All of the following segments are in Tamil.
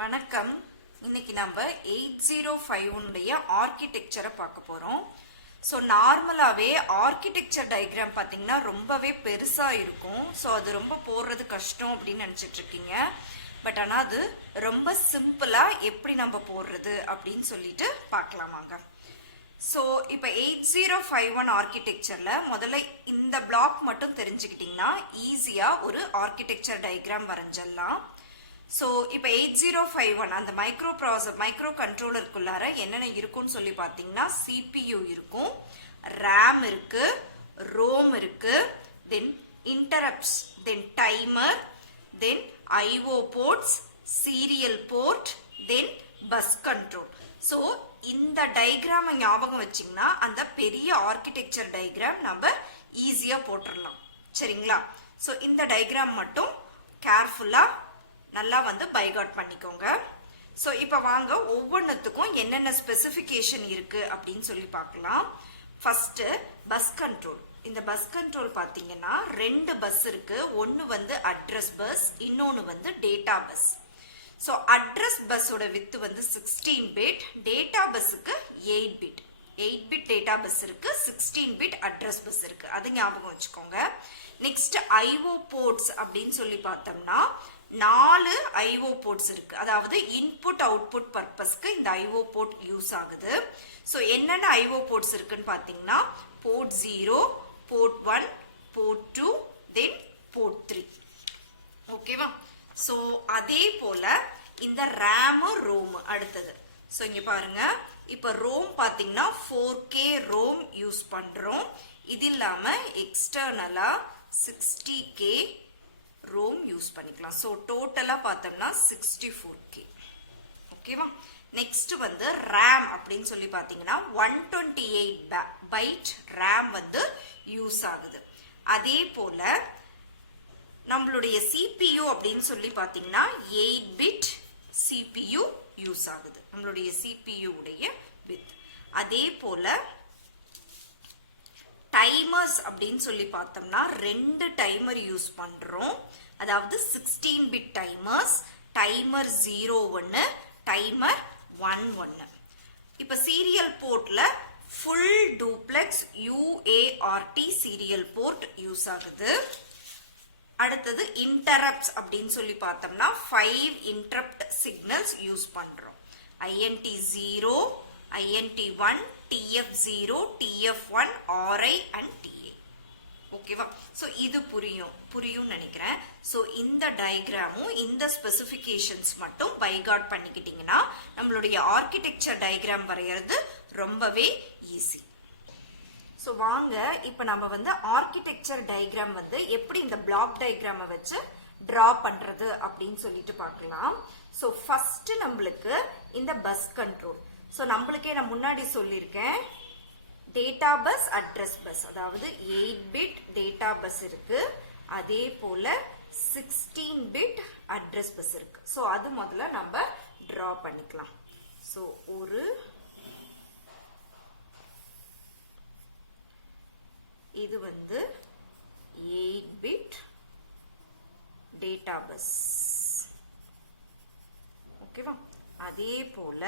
வணக்கம். இன்னைக்கு நம்ம 8051 ஆர்கிடெக்சரை பார்க்க போறோம். ஸோ நார்மலாகவே ஆர்கிடெக்சர் டயக்ராம் பார்த்தீங்கன்னா ரொம்பவே பெருசாக இருக்கும். ஸோ அது ரொம்ப போடுறது கஷ்டம் அப்படின்னு நினச்சிட்டு இருக்கீங்க. பட் ஆனால் அது ரொம்ப சிம்பிளாக எப்படி நம்ம போடுறது அப்படின்னு சொல்லிட்டு பார்க்கலாம் வாங்க. ஸோ இப்போ 8051 ஆர்கிடெக்சரில் முதல்ல இந்த பிளாக் மட்டும் தெரிஞ்சுக்கிட்டிங்கன்னா ஈஸியாக ஒரு ஆர்கிடெக்சர் டயக்ராம் வரைஞ்சிடலாம். ஸோ இப்போ 8051 அந்த மைக்ரோ கண்ட்ரோலருக்குள்ளார என்னென்ன இருக்கும்னு சொல்லி பார்த்தீங்கன்னா CPU இருக்கும், ரேம் இருக்கு, ரோம் இருக்கு, then interrupts, then timer, then IO ports, serial port, then bus control. So இந்த டயக்ராமை ஞாபகம் வச்சிங்கன்னா அந்த பெரிய ஆர்கிடெக்சர் டயக்ராம் நம்ம ஈஸியாக போட்டுடலாம். சரிங்களா? ஸோ இந்த டயக்ராம் மட்டும் கேர்ஃபுல்லாக நல்லா பைகாட் பண்ணிக்கோங்க. ஸோ இப்போ வாங்க ஒவ்வொன்றுத்துக்கும் என்னென்ன ஸ்பெசிஃபிகேஷன் இருக்கு அப்படின்னு சொல்லி பார்க்கலாம். First bus control. இந்த பஸ் கண்ட்ரோல் பார்த்தீங்கன்னா 2 பஸ் இருக்கு. ஒன்று அட்ரஸ் பஸ், இன்னொன்று data bus. So address பஸ்ஸோட with 16 bit, data பஸ்ஸுக்கு 8 பிட். 8 பிட் டேட்டா பஸ் இருக்கு, 16 பிட் அட்ரஸ் பஸ் இருக்கு. அது ஞாபகம் வச்சுக்கோங்க. நெக்ஸ்ட் IO போர்ட்ஸ் அப்படின்னு சொல்லி பார்த்தோம்னா 4 IO போர்ட்ஸ் இருக்கு. அதாவது இன்புட் அவுட்புட் பர்பஸ்க்கு இந்த IO போர்ட் யூஸ் ஆகுது. ஸோ என்னென்ன IO போர்ட்ஸ் இருக்குன்னு பார்த்தீங்கன்னா போர்ட் 0, போர்ட் 1, போர்ட் 2, தென் போர்ட் 3. ஓகேவா? ஸோ அதே போல இந்த ரேமு ரோம் அடுத்தது. ஸோ இங்க பாருங்க, இப்போ ரோம் பார்த்தீங்கன்னா 4K ரோம் யூஸ் பண்றோம். இது இல்லாம எக்ஸ்டர்னலா 60K ரோம் யூஸ் பண்ணிக்கலாம். ஸோ டோட்டலா பார்த்தோம்னா 64K. ஓகேவா? நெக்ஸ்ட் ரேம் அப்படின்னு சொல்லி பார்த்தீங்கன்னா 128 பைட் ரேம் யூஸ் ஆகுது. அதே போல நம்மளுடைய CPU அப்படின்னு சொல்லி பார்த்தீங்கன்னா 8 பிட் CPU யூஸ் ஆகுது. நம்மளுடைய CPU உடைய வித். அதே போல டைமர்ஸ் அப்படின்னு சொல்லி பார்த்தோம்னா 2 டைமர் யூஸ் பண்றோம். அதாவது 16 பிட் டைமர்ஸ், டைமர் 01, டைமர் 11. இப்ப சீரியல் போர்ட்ல full duplex UART serial port use ஆகுது. அடுத்தது இன்டரப்ட்ஸ் அப்படின்னு சொல்லி பார்த்தோம்னா 5 இன்டரப்ட் சிக்னல்ஸ் யூஸ் பண்றோம். INT0, INT1, TF0, TF1, RI and TA. ஓகேவா? ஸோ இது புரியும் நினைக்கிறேன். ஸோ இந்த டயக்ராமும் இந்த ஸ்பெசிஃபிகேஷன்ஸ் மட்டும் பைகாட் பண்ணிக்கிட்டீங்கன்னா நம்மளுடைய ஆர்கிடெக்சர் டயக்ராம் வரைகிறது ரொம்பவே ஈஸி. ஸோ வாங்க இப்போ நம்ம ஆர்கிடெக்சர் டயக்ராம் எப்படி இந்த பிளாக் டயக்ராமை வச்சு டிரா பண்றது அப்படின்னு சொல்லிட்டு பார்க்கலாம். ஸோ ஃபர்ஸ்ட் நம்மளுக்கு இந்த பஸ் கண்ட்ரோல். ஸோ நம்மளுக்கே நான் முன்னாடி சொல்லியிருக்கேன், டேட்டா பஸ், அட்ரஸ் பஸ். அதாவது 8 பிட் டேட்டா பஸ் இருக்கு, அதே போல 16 பிட் அட்ரஸ் பஸ் இருக்கு. ஸோ அது முதல்ல நம்ம டிரா பண்ணிக்கலாம். ஸோ இது 8 பிட் டேட்டா பஸ். ஓகேவா? அதே போல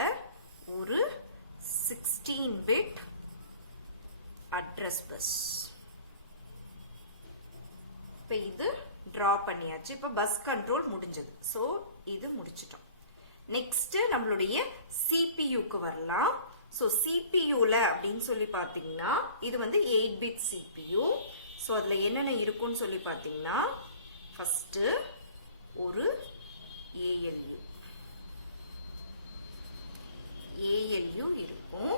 ஒரு 16 பிட் அட்ரஸ் பஸ். இப்ப இது டிரா பண்ணியாச்சு. இப்ப பஸ் கண்ட்ரோல் முடிஞ்சது. சோ இது முடிச்சிட்டோம். நெக்ஸ்ட் நம்மளுடைய CPUக்கு வரலாம். ஸோ சிபியூல அப்படின்னு சொல்லி பார்த்தீங்கன்னா இது 8 பிட் CPU. ஸோ அதில் என்னென்ன இருக்குன்னு சொல்லி பார்த்தீங்கன்னா ஃபர்ஸ்ட் ஒரு ALU இருக்கும்.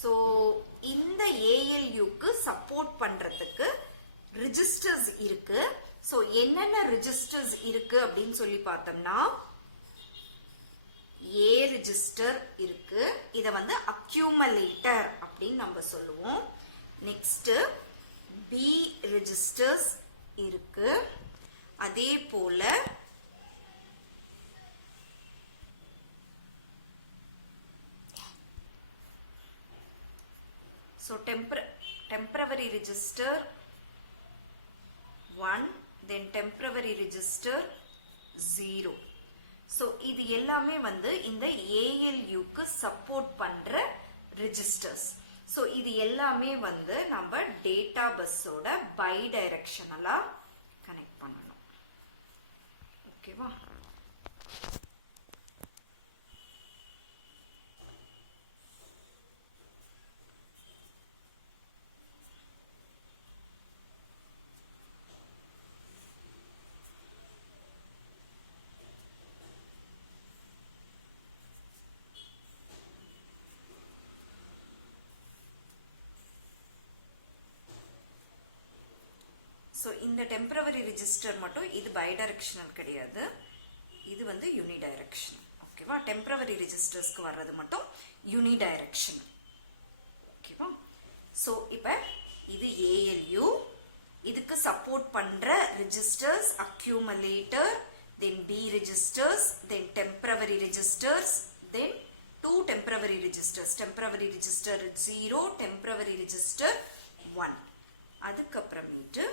ஸோ இந்த ALUக்கு சப்போர்ட் பண்றதுக்கு ரிஜிஸ்டர்ஸ் இருக்கு. ஸோ என்னென்ன ரிஜிஸ்டர்ஸ் இருக்கு அப்படின்னு சொல்லி பார்த்தோம்னா A ரெஜிஸ்டர் இருக்கு. இத அக்யூமுலேட்டர் அப்படின்னு நம்ம சொல்லுவோம். நெக்ஸ்ட் B ரெஜிஸ்டர்ஸ் இருக்கு. அதே போல so temporary register 1, then temporary register 0. So இது எல்லாமே வந்து இந்த ஏஎல்யூக்கு சப்போர்ட் பண்ற ரெஜிஸ்டர்ஸ். ஸோ இது எல்லாமே வந்து நம்ம டேட்டா பஸ்ஸோட பை டைரக்ஷனலா கனெக்ட் பண்ணணும். ஓகேவா? ஸோ இந்த டெம்பரவரி ரெஜிஸ்டர் மட்டும் இது பைடைரக்ஷனல் கிடையாது, இது வந்து யூனிடைரக்ஷனல். ஓகேவா? டெம்பரவரி ரெஜிஸ்டர்ஸ்க்கு வர்றது மட்டும் யூனிடைரக்ஷனல். ஓகேவா? ஸோ இப்போ இது ஏஎல்யூ, இதுக்கு சப்போர்ட் பண்ற ரெஜிஸ்டர்ஸ் அக்யூமுலேட்டர், தென் பி ரெஜிஸ்டர்ஸ், தென் டெம்பரவரி ரெஜிஸ்டர்ஸ், தென் two temporary registers, temporary register 0, temporary register 1. அதுக்கப்புறமேட்டு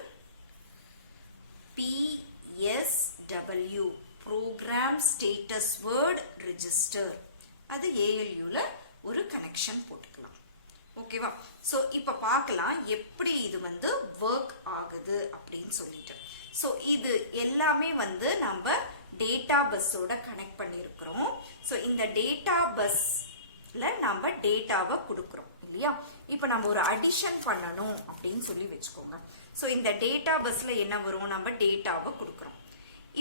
PSW program status word register, அது ALUல ஒரு கனெக்ஷன் போட்டுக்கலாம். ஓகேவா? சோ இப்ப பார்க்கலாம் எப்படி இது வந்து ஒர்க் ஆகுது அப்படின்னு சொல்லிட்டு. சோ இது எல்லாமே வந்து நம்ம டேட்டா பஸ்ஸோட கனெக்ட் பண்ணியிருக்கிறோம். சோ இந்த டேட்டா பஸ்ல நம்ம டேட்டாவை கொடுக்கிறோம் இல்லையா? இப்ப நம்ம ஒரு அடிஷன் பண்ணணும் அப்படின்னு சொல்லி வச்சுக்கோங்க. சோ இந்த டேட்டா பஸ்ல என்ன வரும்? நம்ம டேட்டாவை கொடுக்கிறோம்.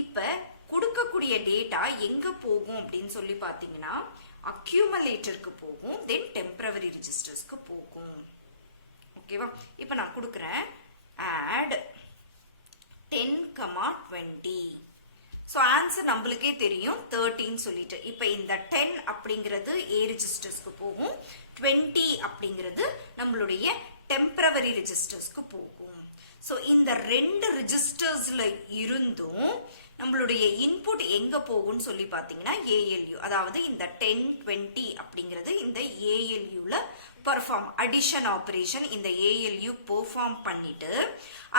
இப்ப கொடுக்கக்கூடிய டேட்டா எங்க போகும் அப்படின்னு சொல்லி பாத்தீங்கன்னா அக்யூமுலேட்டருக்கு போகும், தென் டெம்பரவரி ரெஜிஸ்டர்ஸ்க்கு போகும். ஓகேவா? இப்ப நான் கொடுக்கிறேன் add 10,20. ஸோ ஆன்சர் நம்மளுக்கே தெரியும் 13 சொல்லிட்டு. இப்போ இந்த 10 அப்படிங்கிறது ஏ ரெஜிஸ்டர்ஸ்க்கு போகும், 20 அப்படிங்கிறது நம்மளுடைய டெம்பரவரி ரெஜிஸ்டர்ஸ்க்கு போகும். ஸோ இந்த ரெண்டு ரெஜிஸ்டர்ஸ்ல இருந்தும் நம்மளுடைய இன்புட் எங்க போகும்னு சொல்லி பார்த்தீங்கன்னா ஏஎல்யூ, அதாவது இந்த 10, 20 அப்படிங்கிறது இந்த ஏஎல்யூல பெர்ஃபார்ம் அடிஷன் ஆபரேஷன் இந்த ஏஎல்யூ பெர்ஃபார்ம் பண்ணிட்டு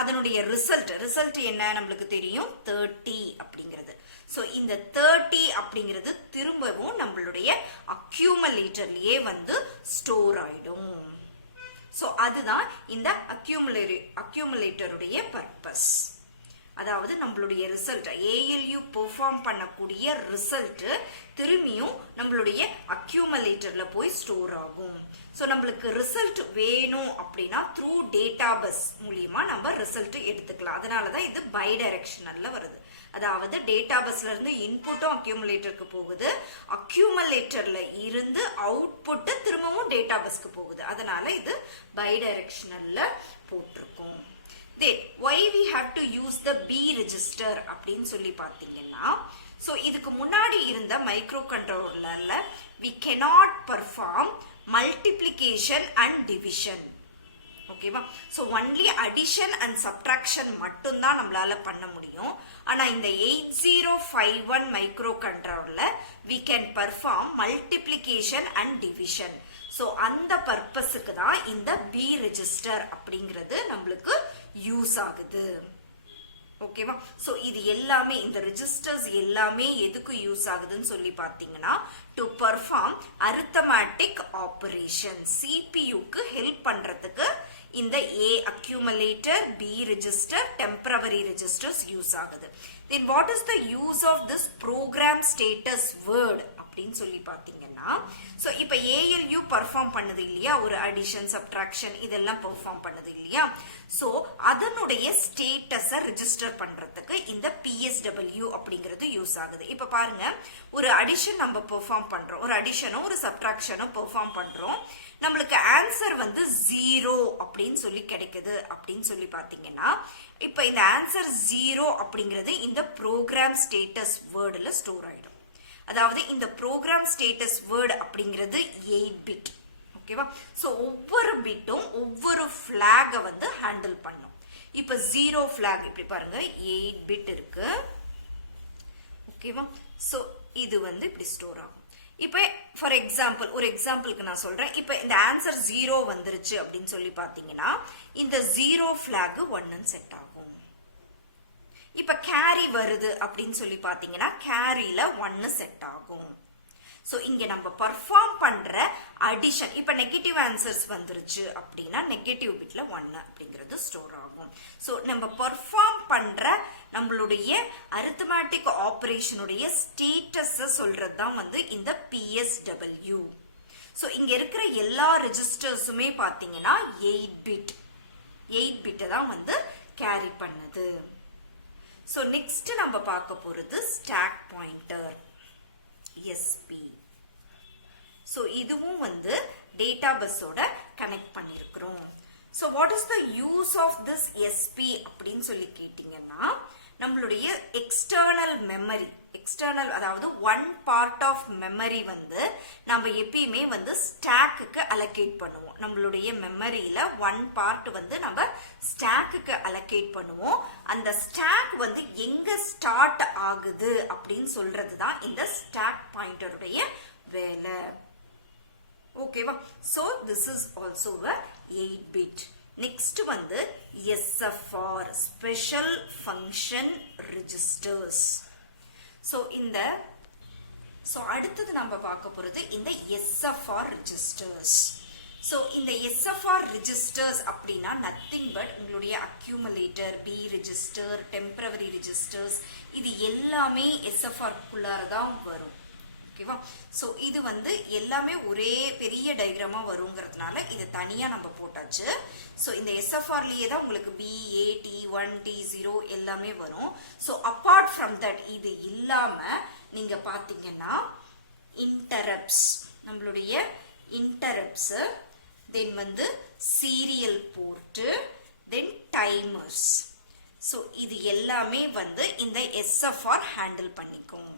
அதனுடைய ரிசல்ட் என்ன நம்மளுக்கு தெரியும் 30 அப்படிங்கிறது. ஸோ இந்த 30 அப்படிங்கிறது திரும்பவும் நம்மளுடைய அக்யூமுலேட்டர்லயே வந்து ஸ்டோர் ஆயிடும். ஸோ அதுதான் இந்த அக்யூமுலேட்டருடைய பர்பஸ். அதாவது நம்மளுடைய ரிசல்ட் ஏஎல்யூ பெர்ஃபார்ம் பண்ணக்கூடிய ரிசல்ட் திரும்பியும் நம்மளுடைய அக்யூமுலேட்டர்ல போய் ஸ்டோர் ஆகும். ஸோ நம்மளுக்கு ரிசல்ட் வேணும் அப்படின்னா த்ரூ டேட்டா பஸ் மூலியமா நம்ம ரிசல்ட் எடுத்துக்கலாம். அதனாலதான் இது பை டைரக்ஷனல்ல வருது. அதாவது டேட்டா பஸ்ல இருந்து இன்புட்டும் அக்யூமுலேட்டருக்கு போகுது, அக்யூமுலேட்டர்ல இருந்து அவுட்புட் திரும்பவும் டேட்டா பஸ்க்கு போகுது. அதனால இது பை டைரக்ஷனல்ல போட்டிருக்கும். Then why we have to use the B register அப்படின்னு சொல்லி பார்த்தீங்கன்னா, so இதுக்கு முன்னாடி இருந்த மைக்ரோ கண்ட்ரோலர்ல we cannot perform multiplication and division. ஓகேவா? so only addition and subtraction மட்டும்தான் நம்மளால பண்ண முடியும். ஆனா இந்த 8051 மைக்ரோ கண்ட்ரோலர்ல we can perform multiplication and division. So அந்த பர்பஸுக்கு தான் இந்த பி ரெஜிஸ்டர் அப்படிங்கிறது நம்மளுக்கு யூஸ் ஆகுது. ஓகேவா? ஸோ இது எல்லாமே இந்த ரெஜிஸ்டர்ஸ் எல்லாமே எதுக்கு யூஸ் ஆகுதுன்னு சொல்லி பார்த்தீங்கன்னா டு பர்ஃபார்ம் அரித்தமேட்டிக் ஆபரேஷன், சிபியூக்கு ஹெல்ப் பண்றதுக்கு இந்த A accumulator, B register, temporary registers use ஆகுது. Then what is the use of this program status word அப்படின்னு சொல்லி பார்த்தீங்கன்னா, ஸோ இப்போ ஏஎல்யூ பர்ஃபார்ம் பண்ணுது இல்லையா, ஒரு அடிஷன் சப்ட்ராக்ஷன் இதெல்லாம் பெர்ஃபார்ம் பண்ணுது இல்லையா, ஸோ அதனுடைய ஸ்டேட்டஸை ரெஜிஸ்டர் பண்றதுக்கு இந்த பிஎஸ்டபிள்யூ அப்படிங்கிறது யூஸ் ஆகுது. இப்போ பாருங்க, ஒரு அடிஷன் நம்ம பெர்ஃபார்ம் பண்றோம், ஒரு அடிஷனும் ஒரு சப்ட்ராக்ஷனும் பெர்ஃபார்ம் பண்றோம், நம்மளுக்கு ஆன்சர் வந்து 0 அப்படின்னு சொல்லி கிடைக்குது அப்படின்னு சொல்லி பாத்தீங்கன்னா, இப்ப இந்த ஆன்சர் 0 அப்படிங்கிறது இந்த ப்ரோக்ராம் ஸ்டேட்டஸ் வேர்டுல ஸ்டோர் ஆயிடும். அதாவது இந்த ப்ரோக்ராம் ஸ்டேட்டஸ் வேர்டு அப்படிங்கிறது 8 பிட். ஓகேவா? சோ ஒவ்வொரு பிட்டும் ஒவ்வொரு பிளாக வந்து ஹேண்டில் பண்ணும். இப்ப 0 பிளாக் இப்படி பாருங்க 8 பிட் இருக்கு. ஓகேவா? சோ இது வந்து இப்படி ஸ்டோர் ஆகும். இப்ப ஃபார் எக்ஸாம்பிள், ஒரு எக்ஸாம்பிளுக்கு நான் சொல்றேன். இப்ப இந்த ஆன்சர் 0 வந்துருச்சு அப்படின்னு சொல்லி பாத்தீங்கன்னா இந்த 0 பிளாக் 1 செட் ஆகும். இப்ப கேரி வருது அப்படின்னு சொல்லி பாத்தீங்கன்னா கேரியில 1 செட் ஆகும். சோ இங்க நம்ம பர்ஃபார்ம் பண்ற அடிஷன், இப்ப நெகட்டிவ் ஆன்சர்ஸ் வந்துருச்சு அப்படின்னா நெகட்டிவ் பிட்ல 1 அப்படிங்கிறது ஸ்டோர் ஆகும். சோ நம்ம பர்ஃபார்ம் பண்ற நம்மளுடைய அரித்மெட்டிக் ஆபரேஷனுடைய ஸ்டேட்டஸ் சொல்றது தான் வந்து இந்த PSW. சோ இங்க இருக்கிற எல்லா ரெஜிஸ்டர்ஸுமே பாத்தீங்கன்னா 8 பிட் தான் வந்து கேரி பண்ணுது. சோ நெக்ஸ்ட் நம்ம பார்க்க போறது ஸ்டாக் பாயிண்டர் SP. சோ இதுவும் வந்து டேட்டா பஸ்ஸோட கனெக்ட் பண்ணிருக்கிறோம். So what is the use of this SP அப்படின்னு சொல்லி கேட்டீங்கன்னா, நம்மளுடைய எக்ஸ்டர்னல் மெமரி, எக்ஸ்டர்னல் அதாவது 1 பார்ட் ஆஃப் மெமரி வந்து நம்ம எப்பயுமே வந்து ஸ்டாக்குக்கு அலோகேட் பண்ணுவோம். நம்மளுடைய மெமரியில 1 பார்ட் வந்து நம்ம ஸ்டாக்குக்கு அலோகேட் பண்ணுவோம். அந்த ஸ்டாக் வந்து எங்க ஸ்டார்ட் ஆகுது அப்படின்னு சொல்றது தான் இந்த ஸ்டாக் பாயிண்டருடைய வேலை. ஓகேவா? So this is also a 8 bit. Next வந்து SFR special function registers. So அடுத்தது நம்ம பார்க்க போறது இந்த SFR ரெஜிஸ்டர்ஸ். சோ இந்த SFR ரெஜிஸ்டர்ஸ் அப்படின்னா நத்திங் பட் உங்களுடைய accumulator, B register, temporary registers, இது எல்லாமே SFR குள்ளார தான் வரும். ஓகேவா? சோ இது வந்து எல்லாமே ஒரே பெரிய டயக்ராமா வருங்கிறதுனால இது தனியா நம்ம போட்டாச்சு. சோ இந்த SFRலயே தான் உங்களுக்கு B, A, T1, T0 எல்லாமே வரும். சோ அபார்ட் ஃப்ரம் தட் இது இல்லாம நீங்க பாத்தீங்கன்னா இன்டரப்ட்ஸ், நம்மளுடைய இன்டரப்ட்ஸ், தென் வந்து சீரியல் போர்ட், தென் டைமர்ஸ். சோ இது எல்லாமே வந்து இந்த SFR ஹேண்டில் பண்ணிக்கும்.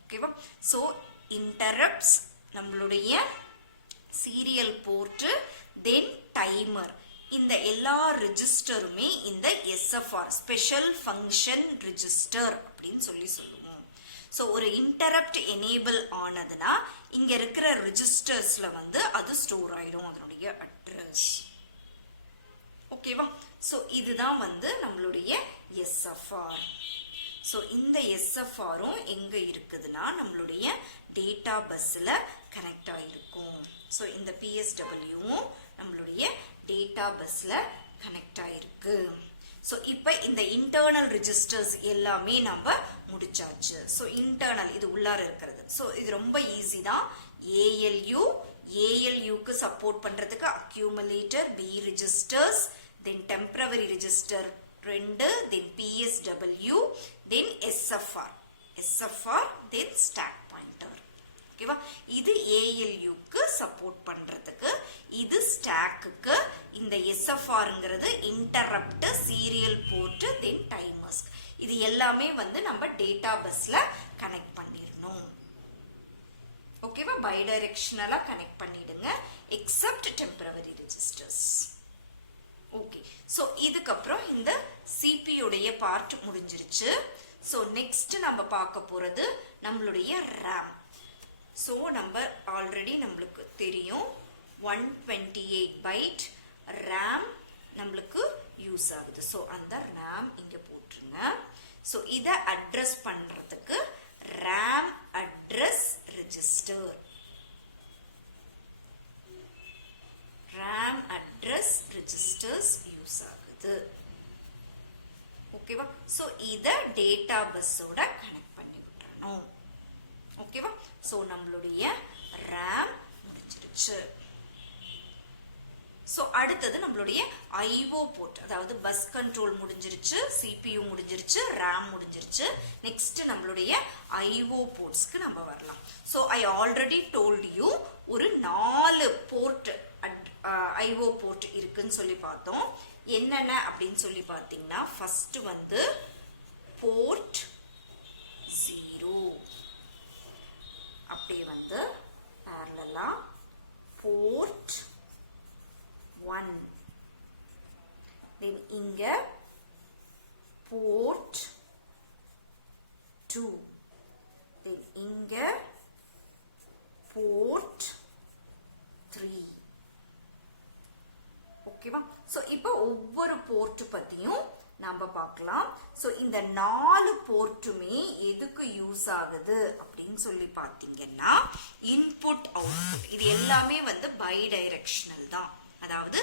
ஓகேவா? சோ இன்டரப்ட்ஸ், நம்மளுடைய சீரியல் போர்ட், தென் டைமர், இந்த எல்லா ரெஜிஸ்டருமே இந்த SFR ஸ்பெஷல் ஃபங்க்ஷன் ரெஜிஸ்டர் அப்படின்னு சொல்லுவோம். சோ ஒரு இன்டரப்ட் எனேபிள் ஆனதுன்னா இங்க இருக்கிற ரெஜிஸ்டர்ஸ்ல வந்து அது ஸ்டோர் ஆயிடும் அதனுடைய அட்ரஸ். ஓகேவா? சோ இதுதான் வந்து நம்மளுடைய SFR. சோ இந்த SFRம் எங்க இருக்குதுன்னா நம்மளுடைய டேட்டா பஸ்ல கனெக்ட் ஆயிருக்கும். சோ இந்த PSWவும் நம்மளுடைய டேட்டா பஸ்ல கனெக்ட் ஆயிருக்கு. சோ இப்போ இந்த இன்டர்னல் ரெஜிஸ்டர்ஸ் எல்லாமே நம்ம முடிச்சாச்சு. சோ இன்டர்னல் இது உள்ளார இருக்கிறது. சோ இது ரொம்ப ஈஸி தான். ALUக்கு சப்போர்ட் பண்றதுக்கு அக்யூமுலேட்டர், B ரெஜிஸ்டர்ஸ், தென் டெம்பரவரி ரெஜிஸ்டர் 2, தென் PSW, தென் SFR, தென் ஸ்டாக் பாயிண்டர். ஓகேவா? இது ALUக்கு சப்போர்ட் பண்றதுக்கு, இது ஸ்டாக்குக்கு, இந்த SFRங்கிறது இன்டரப்ட், சீரியல் போர்ட், தென் டைமர்ஸ். இது எல்லாமே வந்து நம்ம டேட்டா பஸ்ல கனெக்ட் பண்ணிரணும். ஓகேவா? பைடைரக்ஷனலா கனெக்ட் பண்ணிடுங்க accept temporary registers. Okay. So இதுக்கப்புறம் இந்த CPU உடைய பார்ட் முடிஞ்சிருச்சு. சோ நெக்ஸ்ட் நம்ம பார்க்க போறது நம்மளுடைய RAM. சோ நம்ம ஆல்ரெடி நம்மளுக்கு தெரியும் 128 பைட் RAM நம்மளுக்கு யூஸ் ஆகுது. சோ அந்த RAM இங்க போட்டுருங்க. சோ இத அட்ரஸ் பண்றதுக்கு RAM address register, RAM address registers use ஆகுது. ஓகேவா? சோ இத டேட்டா பஸ்ஸோட கனெக்ட் பண்ணி விட்டுறணும். ஓகேவா? சோ நம்மளுடைய RAM முடிஞ்சிருச்சு. சோ அடுத்தது நம்மளுடைய IO போர்ட், அதாவது பஸ் கண்ட்ரோல் முடிஞ்சிருச்சு, CPU முடிஞ்சிருச்சு, RAM முடிஞ்சிருச்சு. நெக்ஸ்ட் நம்மளுடைய IO போர்ட்ஸ்க்கு நம்ம வரலாம். So I already told you ஒரு 4 போர்ட் IO போர்ட் இருக்குன்னு சொல்லி பார்த்தோம். என்னென்ன அப்படின்னு சொல்லி பார்த்தீங்கன்னா, ஃபர்ஸ்ட் வந்து போர்ட் 0, அப்படியே வந்து parallel போர்ட் 1, then இங்க போர்ட் 2, then இங்க போர்ட் 3. ஓகேவா? சோ இப்போ ஒவ்வொரு போர்ட் பத்தியும் நாம பார்க்கலாம். ஸோ இந்த 4 போர்ட்டுமே எதுக்கு யூஸ் ஆகுது அப்படின்னு சொல்லி பார்த்தீங்கன்னா இன்புட் அவுட்புட் இது எல்லாமே வந்து பை டைரக்ஷனல் தான். அதாவது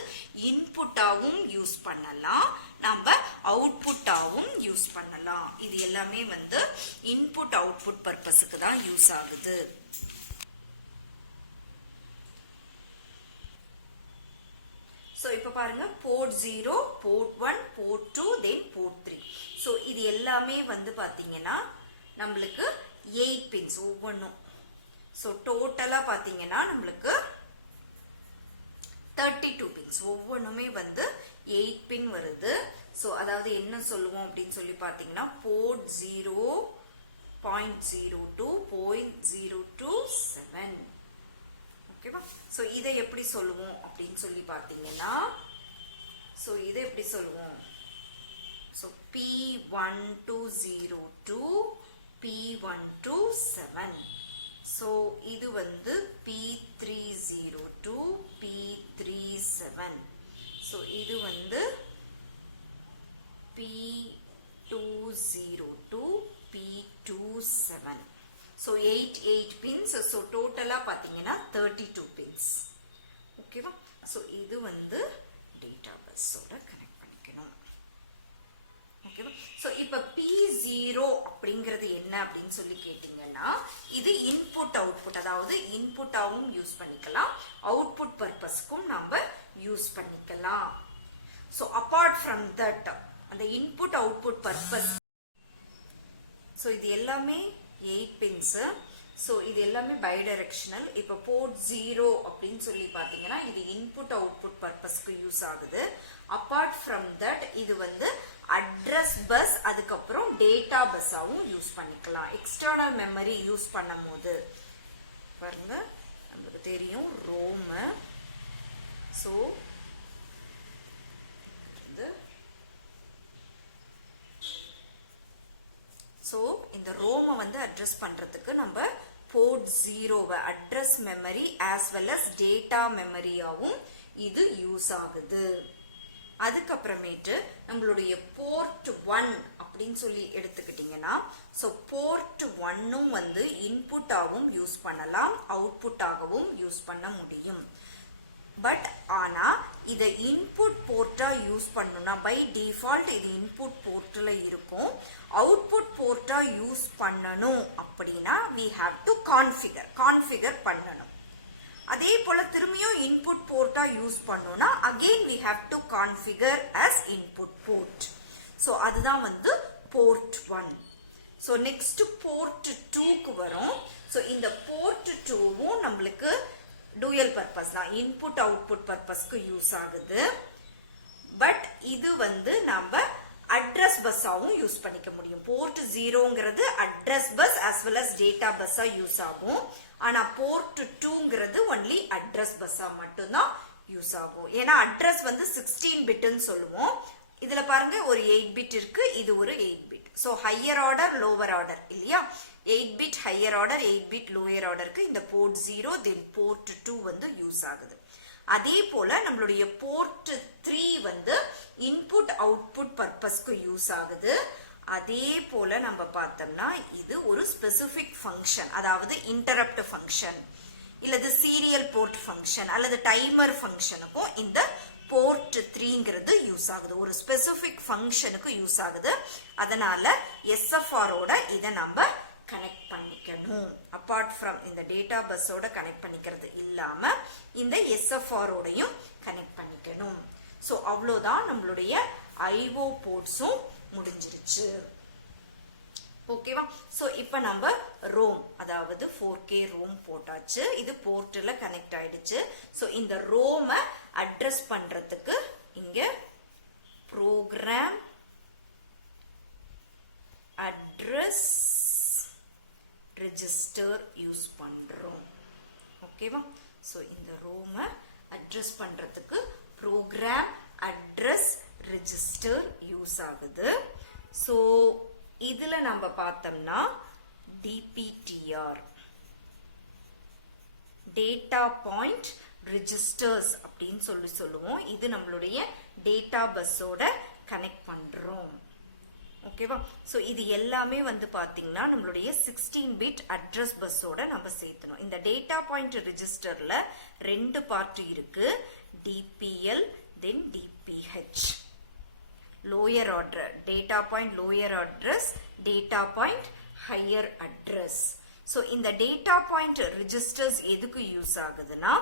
இன்புட்டாவும் யூஸ் பண்ணலாம், நம்ம அவுட்புட்டாவும் யூஸ் பண்ணலாம். இது எல்லாமே வந்து இன்புட் அவுட்புட் பர்பஸுக்கு தான் யூஸ் ஆகுது. ஸோ இப்போ பாருங்க போர்ட் 0, போர்ட் 1, போர்ட் 2, தென் போர்ட் 3. ஸோ இது எல்லாமே வந்து பார்த்தீங்கன்னா நம்மளுக்கு 8 பின்ஸ் ஒவ்வொன்றும். ஸோ டோட்டலாக பார்த்தீங்கன்னா நம்மளுக்கு 32 பின்ஸ் ஒவ்வொன்றுமே வந்து 8 பின் வருது. ஸோ அதாவது என்ன சொல்லுவோம் அப்படின்னு சொல்லி பார்த்தீங்கன்னா போர்ட் 0.02, 0.027. ஓகேவா? ஸோ இதை எப்படி சொல்லுவோம் அப்படின்னு சொல்லி பார்த்தீங்கன்னா ஸோ இதை எப்படி சொல்லுவோம்? So P1202, P127. ஸோ இது வந்து P302, P37. ஸோ இது வந்து P202, P27. So 8 pins. So டோட்டலாக பார்த்தீங்கன்னா 32 பின்ஸ். ஓகேவா? ஸோ இது வந்து டேட்டா பஸ்ஸோட கனெக்ட் பண்ணிக்கணும். ஓகேவா? ஸோ இப்போ P0 அப்படிங்கிறது என்ன அப்படின்னு சொல்லி கேட்டிங்கன்னா இது இன்புட் அவுட்புட், அதாவது இன்புட்டாகவும் யூஸ் பண்ணிக்கலாம், அவுட்புட் பர்பஸ்க்கும் நம்ம யூஸ் பண்ணிக்கலாம். ஸோ அப்பார்ட் ஃப்ரம் தட் அந்த இன்புட் அவுட்புட் பர்பஸ் ஸோ இது எல்லாமே 8 பின்ஸ். ஸோ இது எல்லாமே பை டைரக்ஷனல். இப்போ போர்ட் 0 அப்படின்னு சொல்லி பார்த்தீங்கன்னா இது இன்புட் அவுட்புட் பர்பஸ்க்கு யூஸ் ஆகுது. அப்பார்ட் ஃப்ரம் தட் இது வந்து அட்ரஸ் பஸ் அதுக்கப்புறம் டேட்டா பஸ்ஸாகவும் யூஸ் பண்ணிக்கலாம். எக்ஸ்டர்னல் மெமரி யூஸ் பண்ணும் போது பாருங்க நம்மளுக்கு தெரியும் ரோம். ஸோ ஸோ இந்த ரோமை வந்து அட்ரஸ் பண்ணுறதுக்கு நம்ம போர்ட் 0வை address memory as well as data மெமரியாகவும் இது யூஸ் ஆகுது. அதுக்கப்புறமேட்டு நம்மளுடைய போர்ட் 1 அப்படின்னு சொல்லி எடுத்துக்கிட்டிங்கன்னா ஸோ போர்ட் 1ம் வந்து இன்புட்டாகவும் யூஸ் பண்ணலாம், அவுட்புட்டாகவும் யூஸ் பண்ண முடியும். பட் ஆனால் இதை இன்புட் போர்ட்டாக யூஸ் பண்ணணும்னா பை டிஃபால்ட் இது இன்புட் போர்ட்டில் இருக்கும். அவுட்புட் போர்ட்டாக யூஸ் பண்ணணும் அப்படின்னா we have to கான்ஃபிகர் பண்ணணும். அதே போல் திரும்பியும் இன்புட் போர்ட்டாக யூஸ் பண்ணணும்னா again we have to configure as input port. So அதுதான் வந்து போர்ட் 1. ஸோ நெக்ஸ்ட் போர்ட் 2க்கு வரும். ஸோ இந்த போர்ட் 2வும் நம்மளுக்கு டூயல் பர்பஸ் தான், இன்புட் அவுட்புட் பர்பஸ்க்கு யூஸ் ஆகுது. பட் இது வந்து நம்ம அட்ரஸ் பஸ்ஸாகவும் யூஸ் பண்ணிக்க முடியும். போர்ட் 0ங்கிறது address bus as well as data பஸ்ஸா யூஸ் ஆகும். ஆனா போர்ட் 2ங்கிறது ஒன்லி அட்ரஸ் பஸ்ஸா மட்டும்தான் யூஸ் ஆகும். ஏன்னா அட்ரஸ் வந்து 16 பிட்னு சொல்லுவோம். இதுல பாருங்க ஒரு 8 பிட் இருக்கு, இது ஒரு 8 bit. So higher order lower order இல்லையா? 8 bit higher order 8 bit lower ஆர்டருக்கு இந்த போர்ட் 0 தென் போர்ட் 2 வந்து யூஸ் ஆகுது. அதே போல நம்மளுடைய போர்ட் 3 வந்து இன்புட் அவுட்புட் பர்பஸ்க்கு யூஸ் ஆகுது. அதே போல நம்ம பார்த்தோம்னா இது ஒரு ஸ்பெசிபிக் ஃபங்க்ஷன், அதாவது இன்டரப்ட் ஃபங்க்ஷன் இல்லது சீரியல் போர்ட் ஃபங்க்ஷன் அல்லது டைமர் ஃபங்க்ஷனுக்கும் இந்த போர்ட் 3ங்கிறது யூஸ் ஆகுது. ஒரு ஸ்பெசிபிக் ஃபங்க்ஷனுக்கு யூஸ் ஆகுது. அதனால SFRோட இதை நம்ம கனெக்ட் பண்ணிக்கணும். அப்பார்ட் ஃப்ரம் இந்த டேட்டா பஸ்ஸோட கனெக்ட் பண்ணிக்கிறது இல்லாம இந்த SFRோடையும் கனெக்ட் பண்ணிக்கணும். ஸோ அவ்வளோதான் நம்மளுடைய IO போர்ட்ஸும் முடிஞ்சிருச்சு. ஓகேவா? ஸோ இப்போ நம்ம ரோம் அதாவது 4K ரோம் போட்டாச்சு. இது போர்ட்டில் கனெக்ட் ஆயிடுச்சு. ஸோ இந்த ரோமை அட்ரஸ் பண்றதுக்கு இங்க ப்ரோக்ராம் அட்ரஸ் ரெஜிஸ்டர் யூஸ் பண்றோம். ஓகேவா? ஸோ இந்த ரோமை அட்ரஸ் பண்றதுக்கு ப்ரோக்ராம் அட்ரஸ் ரெஜிஸ்டர் யூஸ் ஆகுது. ஸோ இதுல நம்ம பார்த்தோம்னா DPTR டேட்டா பாயிண்ட் ரெஜிஸ்டர்ஸ் அப்படின்னு சொல்லுவோம். இது நம்மளுடைய டேட்டா பஸ்ஸோட கனெக்ட் பண்றோம். ஓகேவா? ஸோ இது எல்லாமே வந்து பார்த்தீங்கன்னா நம்மளுடைய 16 பிட் அட்ரஸ் பஸ்ஸோட நம்ம சேர்த்தணும். இந்த டேட்டா பாயிண்ட் ரிஜிஸ்டர்ல 2 பார்ட் இருக்கு, DPL then DPH. Lower order data point lower address, data point higher address. So இந்த டேட்டா பாயிண்ட் ரிஜிஸ்டர்ஸ் எதுக்கு யூஸ் ஆகுதுன்னா,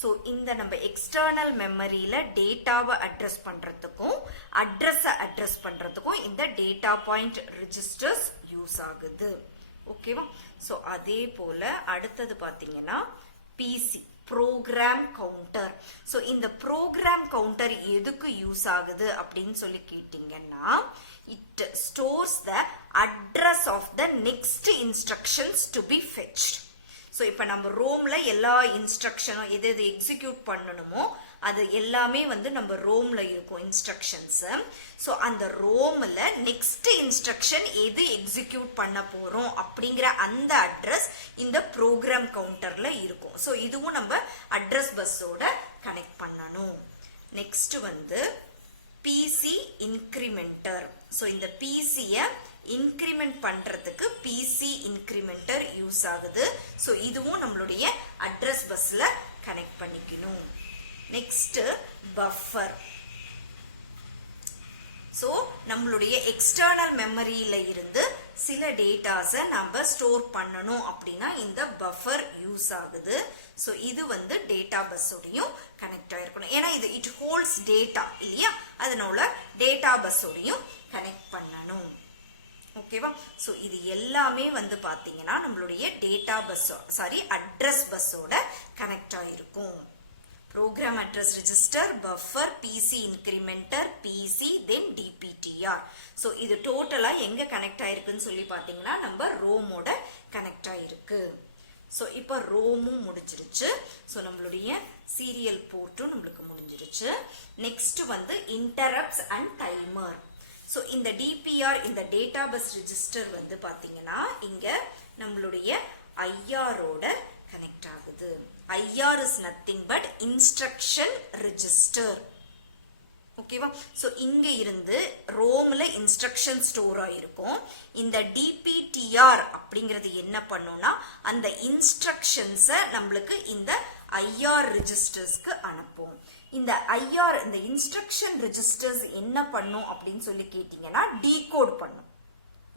ஸோ இந்த நம்ம எக்ஸ்டர்னல் மெமரியில டேட்டாவை அட்ரஸ் பண்றதுக்கும் அட்ரஸை அட்ரஸ் பண்றதுக்கும் இந்த டேட்டா பாயிண்ட் ரிஜிஸ்டர்ஸ் யூஸ் ஆகுது. ஓகேவா? ஸோ அதே போல அடுத்தது பார்த்தீங்கன்னா பிசி ப்ரோக்ராம் கவுண்டர். ஸோ இந்த ப்ரோக்ராம் கவுண்டர் எதுக்கு யூஸ் ஆகுது அப்படின்னு சொல்லி கேட்டீங்கன்னா, it stores the address of the next instructions to be fetched. So இப்போ நம்ம ரோம்ல எல்லா இன்ஸ்ட்ரக்ஷனும் எது எது எக்ஸிக்யூட் பண்ணணுமோ அது எல்லாமே வந்து நம்ம ரோம்ல இருக்கும் இன்ஸ்ட்ரக்ஷன்ஸ். ஸோ அந்த ரோம்ல நெக்ஸ்ட் இன்ஸ்ட்ரக்ஷன் எது எக்ஸிக்யூட் பண்ண போறோம் அப்படிங்கிற அந்த அட்ரஸ் இந்த ப்ரோக்ராம் கவுண்டர்ல இருக்கும். ஸோ இதுவும் நம்ம அட்ரஸ் பஸ்ஸோட கனெக்ட் பண்ணணும். நெக்ஸ்ட் வந்து பிசி இன்கிரிமெண்டர். ஸோ இந்த பிசியை இன்கிரிமெண்ட் பண்றதுக்கு பிசி இன்கிரிமெண்டர் யூஸ் ஆகுது. ஸோ இதுவும் நம்மளுடைய அட்ரஸ் பஸ்ல கனெக்ட் பண்ணிக்கணும். Next buffer. ஸோ நம்மளுடைய எக்ஸ்டர்னல் மெமரியில இருந்து சில டேட்டாஸை நம்ம ஸ்டோர் பண்ணணும் அப்படின்னா இந்த பஃபர் யூஸ் ஆகுது. ஸோ இது வந்து டேட்டா பஸ்ஸோடையும் கனெக்ட் ஆயிருக்கணும். ஏன்னா இது இட் ஹோல்ட்ஸ் டேட்டா இல்லையா, அதனால டேட்டா பஸ்ஸோடையும் கனெக்ட் பண்ணணும். ஓகேவா? ஸோ இது எல்லாமே வந்து பாத்தீங்கன்னா நம்மளுடைய டேட்டா பஸ் அட்ரஸ் பஸ்ஸோட கனெக்ட் ஆயிருக்கும். Program address register, buffer, PC incrementer, PC then DPTR. So இது டோட்டலா எங்க கனெக்ட் ஆயிருக்குன்னு சொல்லி பாத்தீங்கன்னா நம்ம ரோமோட கனெக்ட் ஆயிருக்கு. ஸோ இப்போ ரோமும் முடிஞ்சிருச்சு. ஸோ நம்மளுடைய சீரியல் போர்ட்டும் நம்மளுக்கு முடிஞ்சிருச்சு. நெக்ஸ்ட் வந்து இன்டரப்ட்ஸ் அண்ட் டைமர். ஸோ இந்த டிபிஆர் இந்த டேட்டா பஸ் ரெஜிஸ்டர் வந்து பாத்தீங்கன்னா இங்க நம்மளுடைய ஐஆரோட கனெக்ட் ஆகுது. IR is nothing but instruction register. ஓகேவா? ஸோ இங்க இருந்து ரோம்ல இன்ஸ்ட்ரக்ஷன் ஸ்டோர் ஆயிருக்கும். இந்த டிபிடிஆர் அப்படிங்கிறது என்ன பண்ணும்னா அந்த இன்ஸ்ட்ரக்ஷன்ஸை நம்மளுக்கு இந்த ஐஆர் ரெஜிஸ்டர்ஸ்க்கு அனுப்பும். இந்த ஐஆர் இந்த இன்ஸ்ட்ரக்ஷன் ரெஜிஸ்டர்ஸ் என்ன பண்ணும் அப்படின்னு சொல்லி கேட்டீங்கன்னா டீகோட் பண்ணும்.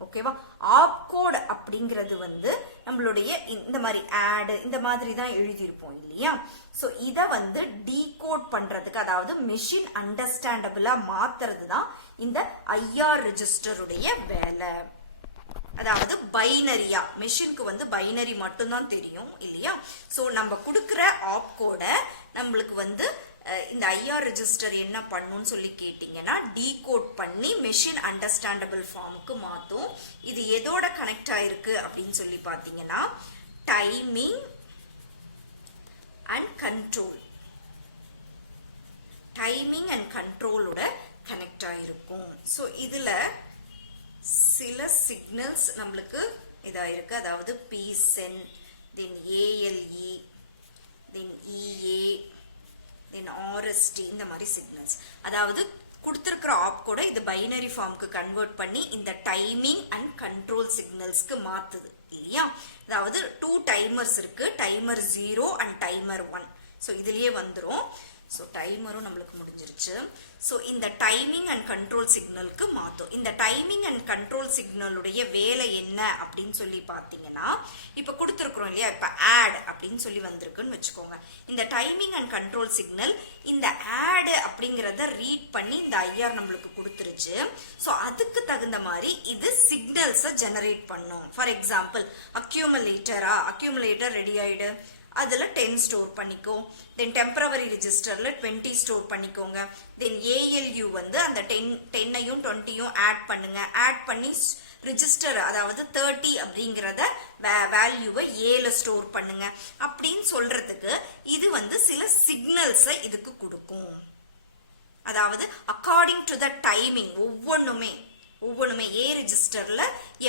ஓகேவா? ஆப்கோட் அப்படிங்கிறது வந்து நம்மளுடைய இந்த மாதிரி ஆட் இந்த மாதிரி தான் எழுதியிருப்போம் இல்லையா. ஸோ இதை வந்து டீகோட் பண்றதுக்கு, அதாவது மெஷின் அண்டர்ஸ்டாண்டபிளா மாத்துறது தான் இந்த ஐஆர் ரெஜிஸ்டருடைய வேலை. அதாவது பைனரியா, மெஷினுக்கு வந்து பைனரி மட்டும்தான் தெரியும் இல்லையா. ஸோ நம்ம கொடுக்குற ஆப்கோட நம்மளுக்கு வந்து இந்த ஐஆர் ரெஜிஸ்டர் என்ன பண்ணுன்னு சொல்லி கேட்டீங்கன்னா டீகோட் பண்ணி மெஷின் அண்டர்ஸ்டாண்டபிள் ஃபார்முக்கு மாத்தும். இது எதோட கனெக்ட் ஆயிருக்கு அப்படின்னு சொல்லி பாத்தீங்கன்னா timing and control. Timing and கண்ட்ரோலோட கனெக்ட் ஆயிருக்கும். ஸோ இதுல சில சிக்னல்ஸ் நம்மளுக்கு இதா இருக்கு, அதாவது பிசென், தென் ஏஎல்இ, தென் இஏ, தென் ஆர்எஸ்டி, இந்த மாதிரி சிக்னல்ஸ். அதாவது கொடுத்திருக்கிற ஆப்கோட இது பைனரி ஃபார்முக்கு கன்வெர்ட் பண்ணி இந்த டைமிங் அண்ட் கண்ட்ரோல் சிக்னல்ஸ்க்கு மாத்துது இல்லையா. அதாவது 2 டைமர்ஸ் இருக்கு, டைமர் 0 அண்ட் டைமர் 1. ஸோ இதுலயே வந்துரும். ஸோ டைமரும் நம்மளுக்கு முடிஞ்சிருச்சு. ஸோ இந்த டைமிங் அண்ட் கண்ட்ரோல் சிக்னலுக்கு மாற்றும். இந்த டைமிங் அண்ட் கண்ட்ரோல் சிக்னலுடைய வேலை என்ன அப்படின்னு சொல்லி பார்த்தீங்கன்னா, இப்போ கொடுத்துருக்குறோம் இல்லையா, இப்போ ஆட் அப்படின்னு சொல்லி வந்திருக்குன்னு வச்சுக்கோங்க. இந்த டைமிங் அண்ட் கண்ட்ரோல் சிக்னல் இந்த ஆட் அப்படிங்கிறத ரீட் பண்ணி இந்த ஐஆர் நம்மளுக்கு கொடுத்துருச்சு. ஸோ அதுக்கு தகுந்த மாதிரி இது சிக்னல்ஸை ஜெனரேட் பண்ணும். ஃபார் எக்ஸாம்பிள் அக்யூமுலேட்டர் ரெடி ஆயிடு, அதுல 10 ஸ்டோர் பண்ணிக்கோ. தென் டெம்பரவரி ரெஜிஸ்டர்ல 20 ஸ்டோர் பண்ணிக்கோங்க. தென் ஏஎல்யூ வந்து அந்த 10ஐயும் 20யும் ஆட் பண்ணுங்க. ஆட் பண்ணி ரிஜிஸ்டர், அதாவது 30 அப்படிங்கிறத வேல்யூவை ஏல ஸ்டோர் பண்ணுங்க அப்படின்னு சொல்றதுக்கு இது வந்து சில சிக்னல்ஸை இதுக்கு கொடுக்கும். அதாவது அக்கார்டிங் டு த டைமிங் ஒவ்வொன்றுமே ஏ ரெஜிஸ்டர்ல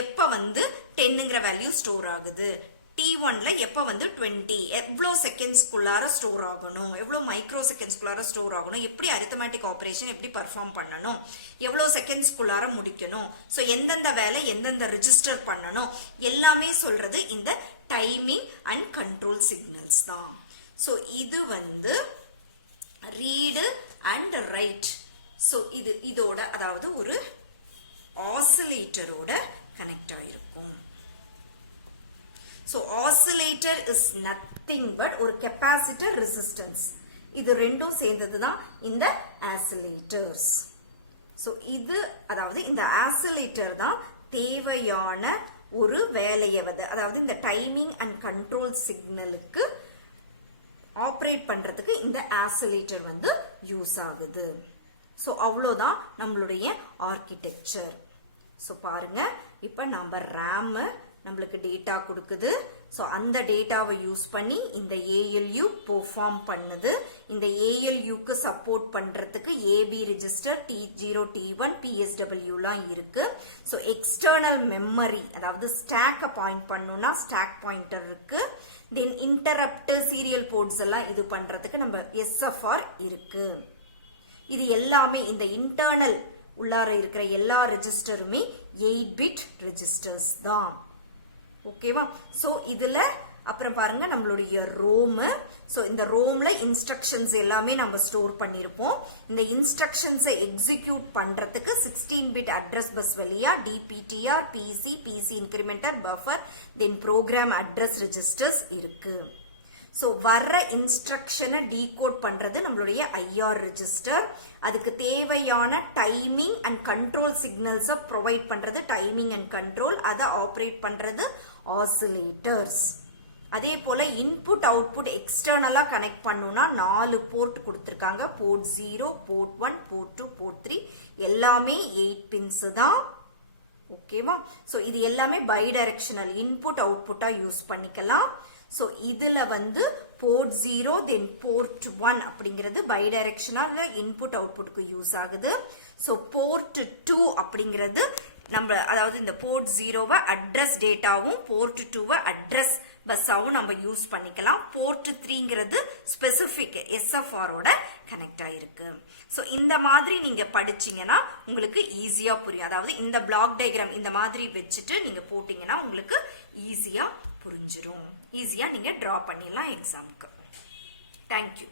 எப்ப வந்து 10ங்கிற வேல்யூ ஸ்டோர் ஆகுது, T1ல எப்ப வந்து 20 எவ்வளோ செகண்ட்ஸ்க்குள்ளார ஸ்டோர் ஆகணும், எவ்வளோ மைக்ரோ செகண்ட்ஸ்க்குள்ளார ஸ்டோர் ஆகணும், எப்படி அரித்தமேட்டிக் ஆப்ரேஷன் எப்படி பர்ஃபார்ம் பண்ணணும், எவ்வளோ செகண்ட்ஸ்க்குள்ளார முடிக்கணும், ஸோ எந்தெந்த வேலை எந்தெந்த ரிஜிஸ்டர் பண்ணணும் எல்லாமே சொல்றது இந்த டைமிங் அண்ட் கண்ட்ரோல் சிக்னல்ஸ் தான். ஸோ இது வந்து ரீடு அண்ட் ரைட். ஸோ இதோட அதாவது ஒரு ஆசிலேட்டரோட கனெக்ட் ஆயிருக்கும். So oscillator is nothing but ஒரு capacitor resistance. இது ரெண்டும் சேர்ந்தது தான் இந்த oscillators. So இது அதாவது இந்த oscillator தான் தேவையான ஒரு வேலையை அதாவது இந்த டைமிங் அண்ட் கண்ட்ரோல் சிக்னலுக்கு ஆப்ரேட் பண்றதுக்கு இந்த oscillator வந்து யூஸ் ஆகுது. ஸோ அவ்வளோதான் நம்மளுடைய ஆர்கிடெக்சர். ஸோ பாருங்க, இப்போ நம்ம ரேம் நம்மளுக்கு டேட்டா கொடுக்குது. ஸோ அந்த டேட்டாவை யூஸ் பண்ணி இந்த ALU பெர்ஃபார்ம் பண்ணுது. இந்த ALUக்கு சப்போர்ட் பண்றதுக்கு AB ரெஜிஸ்டர் T0 T1 PSWலாம் இருக்கு. ஸோ எக்ஸ்டர்னல் மெமரி அதாவது ஸ்டாக்கை பாயிண்ட் பண்ணணும்னா ஸ்டாக் பாயிண்டர் இருக்கு. தென் இன்டரப்ட் சீரியல் போர்ட்ஸ் எல்லாம் இது பண்றதுக்கு நம்ம SFR இருக்கு. இது எல்லாமே இந்த இன்டர்னல் உள்ளார இருக்கிற எல்லா ரெஜிஸ்டருமே 8-bit ரெஜிஸ்டர்ஸ் தான். ஓகேவா? ஸோ இதுல அப்புறம் பாருங்க நம்மளுடைய ரோம். ஸோ இந்த ரோம்ல இன்ஸ்ட்ரக்ஷன்ஸ் எல்லாமே நம்ம ஸ்டோர் பண்ணிருப்போம். இந்த இன்ஸ்ட்ரக்ஷன்ஸை எக்ஸிக்யூட் பண்றதுக்கு 16-bit அட்ரஸ் பஸ் வழியா DPTR, PC, PC இன்கிரிமெண்டர், பஃபர், தென் ப்ரோக்ராம் அட்ரஸ் ரெஜிஸ்டர்ஸ் இருக்கு. ஸோ வர்ற இன்ஸ்ட்ரக்ஷனை டீகோட் பண்றது நம்மளுடைய IR ரெஜிஸ்டர். அதுக்கு தேவையான டைமிங் அண்ட் கண்ட்ரோல் சிக்னல்ஸை ப்ரொவைட் பண்றது டைமிங் அண்ட் கண்ட்ரோல், அதை ஆப்ரேட் பண்றது ஆசிலேட்டர்ஸ். அதே போல இன்புட் அவுட்புட் எக்ஸ்டர்னலா கனெக்ட் பண்ணணும்னா 4 போர்ட் கொடுத்திருக்காங்க. போர்ட் 0, போர்ட் 1, போர்ட் 2, போர்ட் 3 எல்லாமே 8 பின்ஸ் தான். ஓகேவா? ஸோ இது எல்லாமே பைடைரக்ஷனல் இன்புட் அவுட்புட்டா யூஸ் பண்ணிக்கலாம். ஸோ இதுல வந்து போர்ட் 0 தென் போர்ட் 1 அப்படிங்கிறது பைடைரக்ஷனல் இன்புட் அவுட்புட்க்கு யூஸ் ஆகுது. ஸோ போர்ட் 2 அப்படிங்கிறது நம்ம அதாவது இந்த போர்ட் 0வை அட்ரஸ் டேட்டாவும் போர்ட் 2வை அட்ரஸ் பஸ்ஸாவும் நம்ம யூஸ் பண்ணிக்கலாம். போர்ட் 3ங்கிறது ஸ்பெசிபிக் SFRோட கனெக்ட் ஆயிருக்கு. ஸோ இந்த மாதிரி நீங்க படிச்சீங்கன்னா உங்களுக்கு ஈஸியா புரியும். அதாவது இந்த பிளாக் டயக்ராம் இந்த மாதிரி வச்சுட்டு நீங்க போட்டீங்கன்னா உங்களுக்கு ஈஸியா புரிஞ்சிடும். ஈஸியா நீங்க டிரா பண்ணிடலாம் எக்ஸாம்க்கு. தேங்க்யூ.